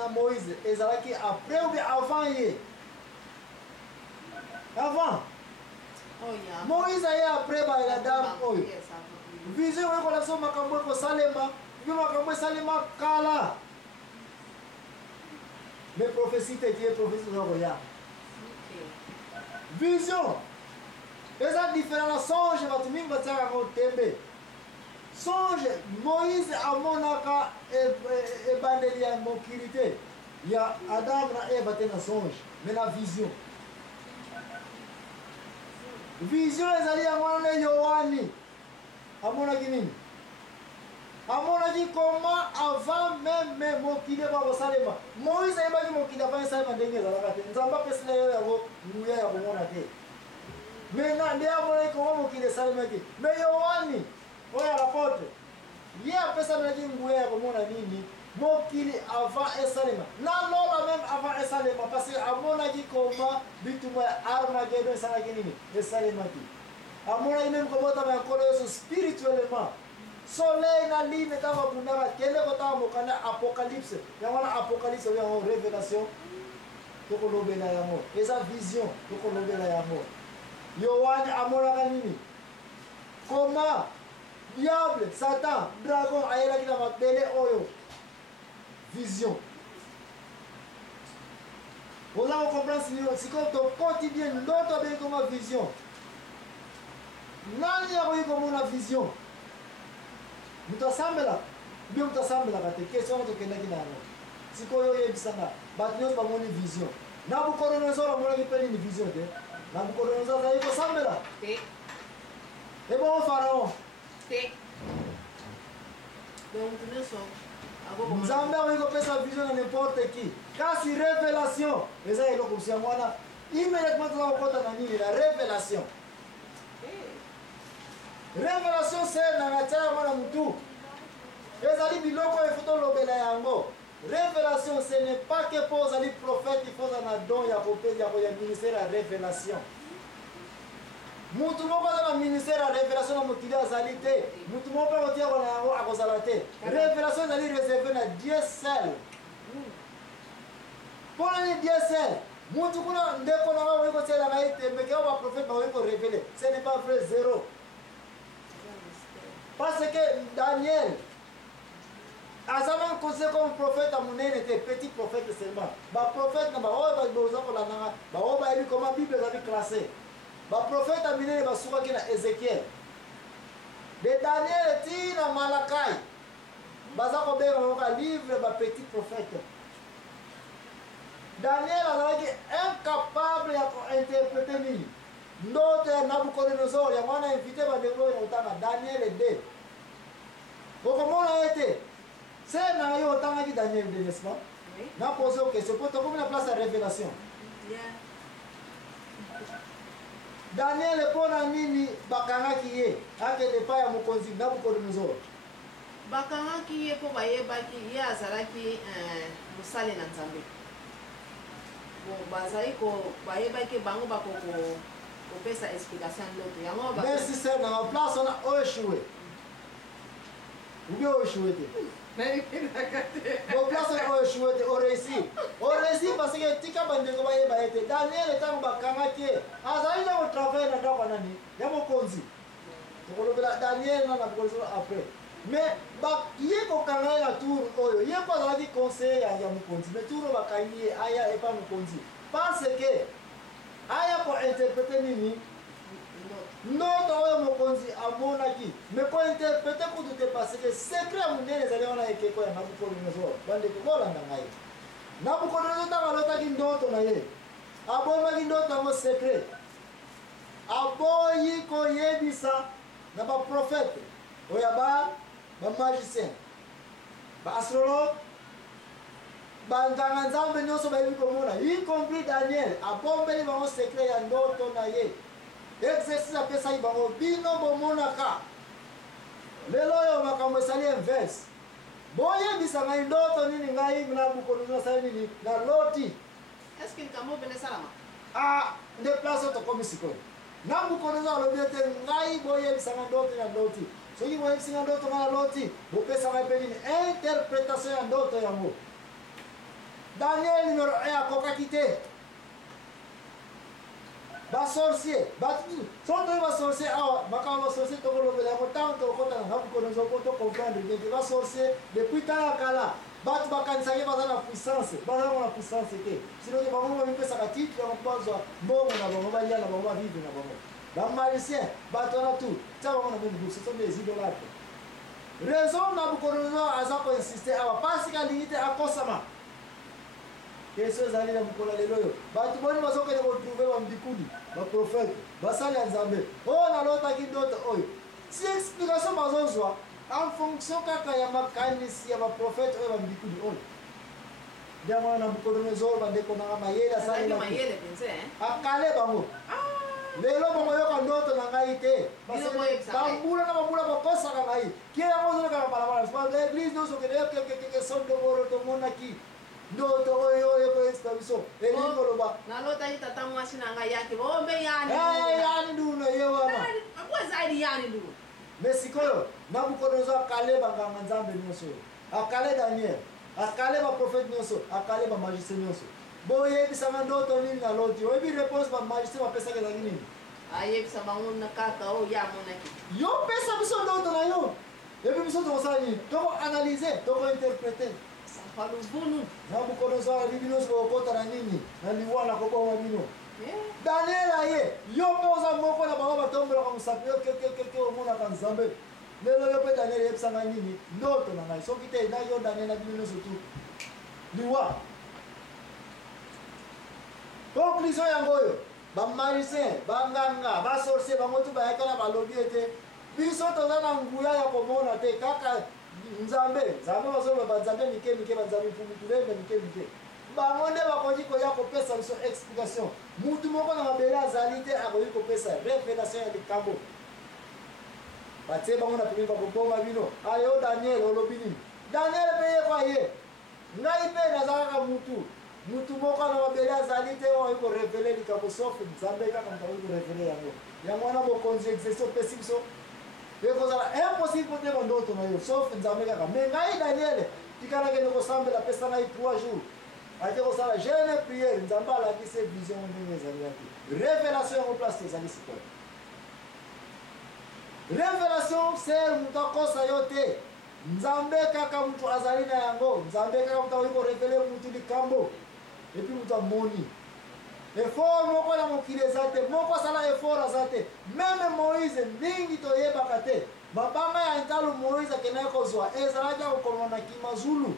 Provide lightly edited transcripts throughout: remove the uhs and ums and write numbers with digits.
na Moïse ezalaki après ou bien avant ye avant Moïse aye après ba Adam oyo vision ko la soma makambo ko salema bi makambo salema kala mais prophétie te qui est prophétie ko ya vision eza différent na songe batu mingi bataka ko tembe songe Moïse amonaka ebandeli ya mokilité ya Adam na Eva te na songe mais na vision vision ezali yango wana Yohani amonaki nini amonaki comment avant même mokili bakosalema Moïse ayebaki mokili avant esalema ndenge ezalaka te nzambe apesila yo yango nguya ya komona te maintenant nde amonaki comment mokili esalemaki mais Yohani oyo apôtre ye apesanaki nguya ya komona nini mokili avant esalema na lola même avant esalema parce que amonaki comment bituma ya Armageddon esalaki nini esalemaki amonaki même kobotama ya nkolo Yesu spirituellement soleil na lune ntango abundaka kende kotanga mokanda apocalypse yango wana apocalypse oyo yango révélation tokolobela yango eza vision tokolobela yango Yohani amonaka nini comment diable Satan dragon ayelaki na mabele oyo vision oza kocomprendre sikoyo tokoti bien ndoto abengi koma vision nani akoki komona vision moto asambelaka bie moto asambelaka te question wana tokendaki na yango sikoyo oyebisanga bato nyonso bamoni vision Nabucodonosor amonaki mpe nini vision te Nabucodonosor azali kosambela ebongo Pharaon Nzambe akoki kopesa vision na n'importe qui kasi révélation eza eloko mosu yango wana immédiatement toza kokota na nini la révélation révélation c'est na natia yango na mutu ezali biloko oyo efo tolobela yango révélation ce n'est pas que mpo ozali prophète il faut oza na don ya ministère ya révélation mutu moko aza na ministère ya révélation na mokili azali te mutu moko mpe kotiako na yango akozala te révélation ezali réservé na Dieu seul mpo nani Dieu seul mutu kuna ndeko na bakoki kotielaka ye te meke oyo baprophète bakoki korévele ce n'est pas vrai zéro parce que Daniel aza même considéré comme prophète à monene te petit prophète seulement baprophète na baoyo boza kolandanga baoyo bayebi comment bible ezali classé baprophète ya minene basukaki na Ézéchiel de Daniel ti na Malakai baza kobenga yoka livre bapetit prophète Daniel azalaki incapable ya kointerpréter nini ndoto ya Nabucodonosor yango wana invité bandeko oyo na kotanga Daniel 2 okomona ye te se na yo otangaki Daniel 2 n'est-ce pas na pose o question po tokomi na place ya révélation Daniel mpona nini bakangaki ye akende epai ya mokonzi Nabucodonosor bakangaki ye mpo bayebaki ye azalaki mosali na Nzambe bazali bayebaki bango bakopesa explication ya ndoto yango merci sir na place wana oyechoue ubi oyechoue te place wana oyechoue te oreussi parce que tika bandeko bayeba ye te Daniel ntango bakangaki ye azali na kotravaille na ndako nani ya mokonzi tokolobela Daniel na Nabucodonosor après mais ye kokanga ye na tour oyo ye mpo azalaki conseiller ya mokonzi mais tour oyo bakangi ye aya epa mokonzi parce que aya kointerprete nini ndoto oyo mokonzi amonaki mais kointerprete kutu te parce que secret ya monene ezali wana ekeko ya Nabucodonosor bandeko kolanda ngai Nabucodonosor ntango alotaki ndoto na ye abomaki ndoto yango secret aboyi koyebisa na baprophète oyo bamagicien baastrologue banganga nzambe nyonso bayebi komona y compris Daniel abombeli bango secret ya ndoto na ye exercice apesaki bango bino bomonaka lelo oyo makambo esali inverse boyebisa ngai ndoto nini ngai Nabucodonosor asali nini na loti eske likambo pene esalama nde place oyo tokomi sikoyo Nabucodonosor alobi ete ngai boyebisanga ndoto na loti soki boyebisinga ndoto nga na loti bopesanga mpe nini interprétation ya ndoto yango Daniel numéro 1 akokaki te. Basorcier, soto basorcier awa, makama basorcier tokolobela yango ntango tokota na Nabucodonosor po tocomprendre bien que basorcier depuis tala kala bato bakanisaki baza na puissance, baza na puissance te. Sinon bango bamipesaka titre yango bazwa mbongo na bango balia na bango bavivre na bango. Bamalicien, bato wana tout, tia bango na bendigo, ce sont des idolâtres. Raison Nabucodonosor aza koinsiste awa, pasi kalingi te akosama. Question ezali na mokolo lelo oyo bato boni bazokende kotrouve bambikudi baprofete basali ya nzambe oyo nalotaki ndoto oyo si explication bazozwa en fonction kaka ya makanisi ya baprofete oyo bambikudi oyo nde mwana Nabucodonosor bandeko nanga mayele asali akale bango lelo bakoyoka ndoto na ngai te bambula na bambula bakosaka ngai kie yango ozolekaka balabala l'église nyonso sondoboro tomonaki ndoto oyo ekoyesika biso elingi koloba nalotaki tata mwasi na ngai yaki bombe yani nduna ye wana ezali yani nduna mais sikoyo Nabucodonosor akale banganga nzambe nyonso akale Daniel akale baprofete nyonso akale bamagicien nyonso boyebisanga ndoto nini naloti oyebi réponse bamagicien bapesaki ezalaki nini ayebisa bango na kaka oyo ye amonaki yo pesa biso ndoto na yo epi biso tokosala nini tokoanalyse tokointerprete palubunu Nabucodonosor ali bino sokokota na nini na liwana koboma bino Daniel aye yo mpe oza moko na bango batombolaka mosapi yo keke omonaka nzambe lelo yo mpe Daniel eyebisanga nini ndoto na ngai soki te na yo Daniel na bino nyonso tu liwa conclusion yango oyo bamagicien banganga basorcier bango tu bayaka na balobi ete biso toza na nguya ya komona te kaka nzambe bazoloba banzambe mike banzambe mfumutulembe mike bango nde bakoki koya kopesa biso explication mutu moko na mabele azali te akoki kopesa révélation ya likambo batie bango na pembeni bakoboma bino ayo Daniel olobi nini Daniel mpe ye kwa ye ngai mpe naza kaka mutu moko na mabele azali te oyo akoki korevele likambo sauf nzambe kaka moto akoki korevele yango wana bokonzi exercice opesi biso ekozala impossible te bandoto na yo sauf nzambe kaka me ngai Daniel tikala kende kosambela pesa ngai 3 jours ate kosala jeune priere nzambe alakisi vision ndenge ezali yaki révélation yango place tozali sikoyo révélation ser moto akosa yo te nzambe kaka moto azali na yango nzambe kaka moto akoki korevele motu likambo epuis moto amoni effort moko na mokili eza te moko asala effort aza te meme Moïse mingi toyebaka te mabanga ya ntalo Moïse akendaki kozwa ezalaki akokoma na Kimazulu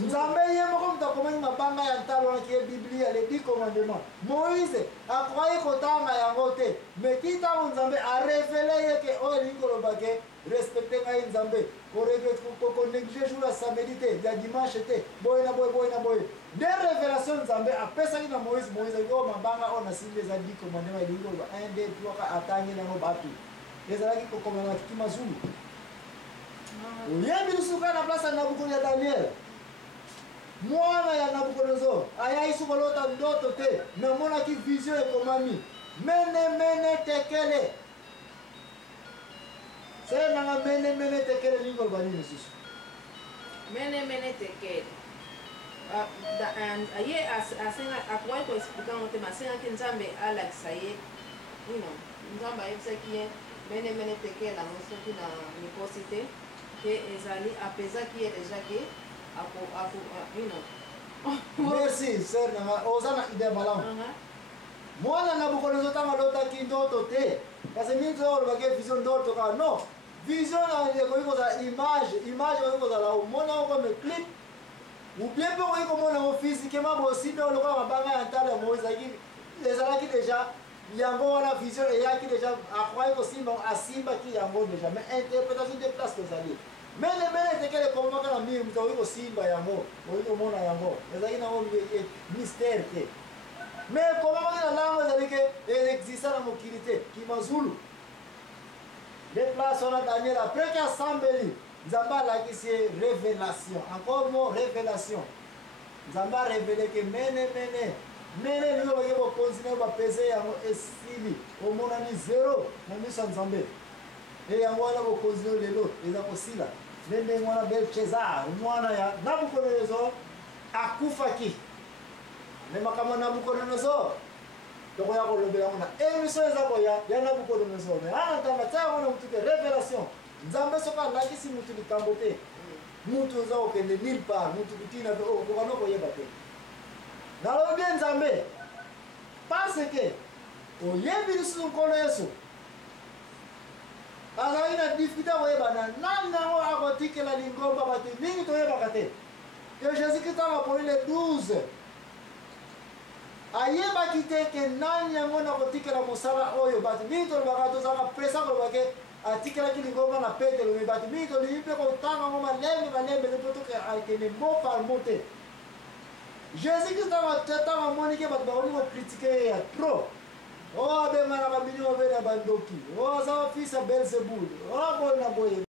nzambe ye moko moto akomaki mabanga ya ntalo wanaki ye biblia les 10 commandements Moïse akoki kotanga yango te mais ti ntango nzambe arevele ye ke oyo elingi koloba ke respecte ngai nzambe konéglige jour ya samedi te ya dimanche te boye na boye nde révélation nzambe apesaki na Moïse oyo mabanga oyo nasimbi eza 10 commandements elingi koloba 1 2 3 ka atangi nango bato ezalaki kokoma na Kimazulu oyebi lisuka na place ya Nabucodonosor ya Daniel mwana ya Nabucodonosor ayai sukolota ndoto te namonaki vision ekomami mene tekele se nanga mene tekele ningo koloba nini lisusu mene tekele ye akoki koexplika ngo te masengaki nzambe alakisa ye nzambe ayebisaki ye mene tekele yango soki na mikosi te ke ezali apesaki ye deja ke merci ser nanga oza na ide malamu mwana Nabucodonosor ntango alotaki ndoto te kasi mingi olobaki vision ndoto kaka non vision ekoki kozala image ekoki kozala omona yango comme clip ou bien mpe okoki komona yango physiquement bosimbe olokola mabanga ya ntalo ya Moïse ezalaki deja yango wana vision eyaki deja akoki kosimba asimbaki yango deja mais interprétation de place tozali mene tekele ekomaka na mire moto akoki kosimba yango okoki komona yango ezalaki nango mystère te mais ekomamaki na lango ezali ke exista na mokili te Kimazulu de place wana Daniel après ke asambeli nzambe alakisi ye révélation encore mot révélation nzambe arevele ke mene lingo bake bokonzi nayo bapese yango esili omonani 0 na miso ya nzambe e yango wana bokonzi nayo lelo eza kosila nende mwana Belshazzar mwana ya Nabucodonosor akufaki nema kama Nabucodonosor donc ya kolobela ngona émission ezako ya Nabucodonosor mais ana tamba ta ngona mutuke révélation nzambe soka lakisi mutu likambo te mutu za okende nulle part mutu kutina ko kanoko yeba te nalobi nzambe parce que oyebi lisusu nkolo Yesu azali na difficulté koyebana nani nango akotikela lingomba bato mingi toyebaka te que Jésus-Christ aponi le 12 ayebaki te ke nani yango nakotikela mosala oyo bato mingi tolobaka tozalaka presa koloba ke atikelaki lingomba na Petelo me bato mingi tolibi mpe kotanga yango malembe mpo toke akende mot par mot te Jésus-Christ ntango amoni ke bato bakomi kokritike ye ya trop abenganaka bino obe na bandoki aza fils ya Belzebul boye na boye